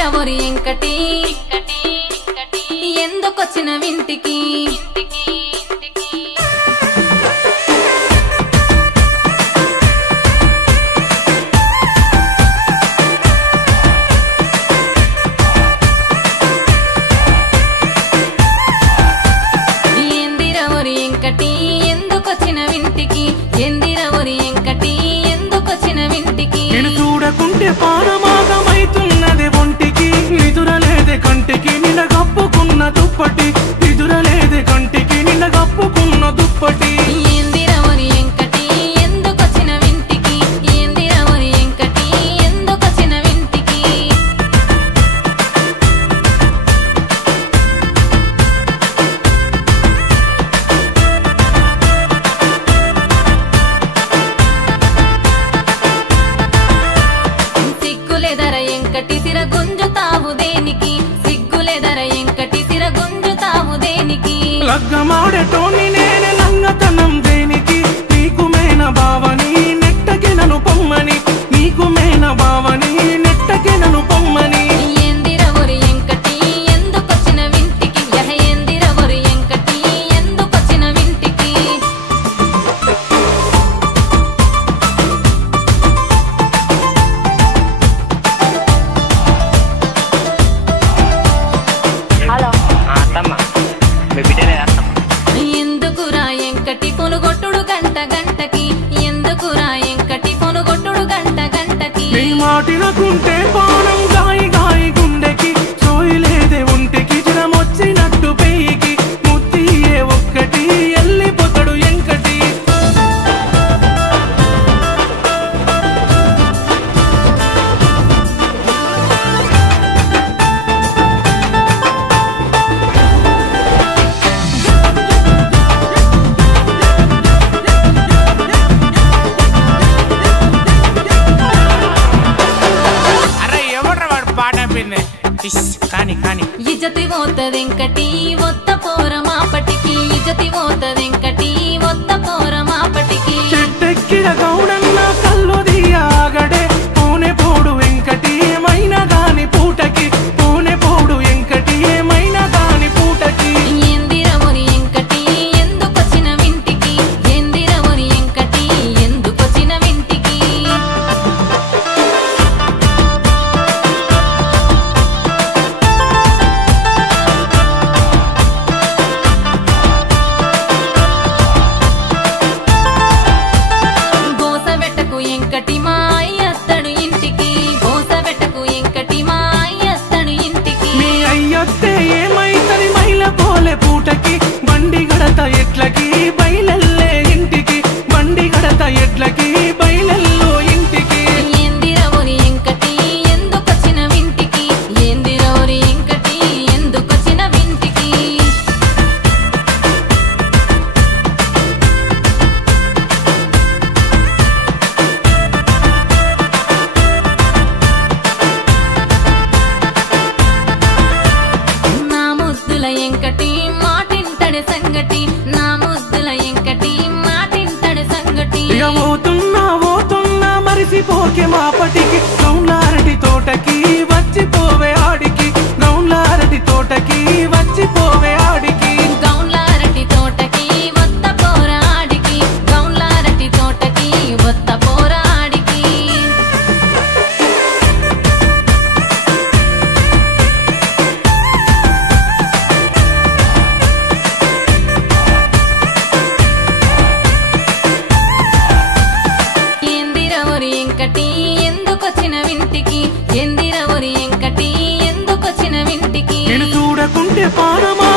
ఏందిరవరి ఎంకటి ఎందుకొచ్చిన వింటికి ఏందిరవరి ఎంకటి ఎందుకొచ్చిన వింటికి ఏందిరవరి ఎంకటి ఎందుకొచ్చిన వింటికి నేను చూడకుంటే పానమాగమైతున్నది ఒంటికి నిదురలేదే కంటికి నిన్న కప్పుకున్న దుప్పటి నిదురలేదే కంటికి నిన్న కప్పుకున్న దుప్పటి ఏందిరవరి ఎంకటి ఎందుకొచ్చిన వింటికి ఏందిరవరి ఎంకటి ఎందుకొచ్చిన వింటికి సిగ్గులేదర ఎంకటి సిర గుంజుతావు దేనికి సిగ్గులేదర ఎంకటి సిర గుంజుతావు దేనికి లగ్గమాడేటోని నేనే లంగతనం దేనికి నీకు మేన బావని నెట్టకి నన్ను పొమ్మని నీకు మేన బావని నెట్టకి నన్ను పొమ్మని ఏందిరవరి ఎంకటి ఎందుకొచ్చిన వింటికి ఏందిరవరి ఎంకటి ఎందుకొచ్చిన వింటికి హలో అత్తమ్మ మీ బిడ్డనే అత్తమ్మ ఎందుకురా ఎంకటి పొనుగొట్టుడు గంట గంటకి ఎందుకురా ఎంకటి పొనుగొట్టుడు గంట గంటకి నీ మాటినకుంటే పానం గాయి గాయి గుండెకి సోయిలేదే ఒంటికి జ్వరమొచ్చినట్టు పెయ్యికి ముత్తియే ఒక్కటి ఎల్లిపోతాడు ఎంకటి అరే ఎవడ్రా వాడు పాట పిన్నే కానీ కానీ ఇజతి పోతదెంకటి ఒత్త పోర మాపటికి ఇజతి పోతదెంకటి ఒత్త పోర మాపటికి చెట్టెక్కిన గౌడన్న కళ్ళు దియాగడే పూనె పోడు వెంకటి ఏమైనా గాని పూటకి పూనె పోడు వెంకటి ఏమైనా గాని పూటకి ఏందిరవరి ఎంకటి ఎందుకొచ్చిన వింటికి ఏందిరవరి ఎంకటి ఎందుకొచ్చిన వింటికి గోసబెట్టకు ఎంకటి మా అయ్యత్తడు ఇంటికి గోసబెట్టకు ఎంకటి మా అయ్యత్తడు ఇంటికి మీ అయ్యొత్తే ఏమైతది మైల పోలే పూటకి బండి గడత ఎట్లకి బయలెల్లే ఇంటికి బండి గడత ఎట్లకి బయలెల్లో ఇంటికి ఏందిరవరి ఎంకటి ఎందుకొచ్చిన వింటికి ఏందిరవరి ఎంకటి ఎందుకొచ్చిన వింటికి నా ముద్దుల ఎంకటి మాటింటడి సంగటి నా ముద్దుల ఎంకటి మాటింటడి సంగటి ఇక పోతున్నా మరిసిపోకే మాపటికి గౌన్లారటి తోటకి వచ్చిపోవే ఆడికి గౌన్లారటి తోటకి వచ్చిపోవే ఆడికి గౌన్లారటి తోటకి వత్త పోర ఆడికి గౌన్లారటి తోటకి వత్త పోర ఆడికి ఏందిరవరి ఎంకటి ఎందుకొచ్చిన వింటికి ఏందిరవరి ఎంకటి ఎందుకొచ్చిన వింటికి నేను చూడకుంటే పానమా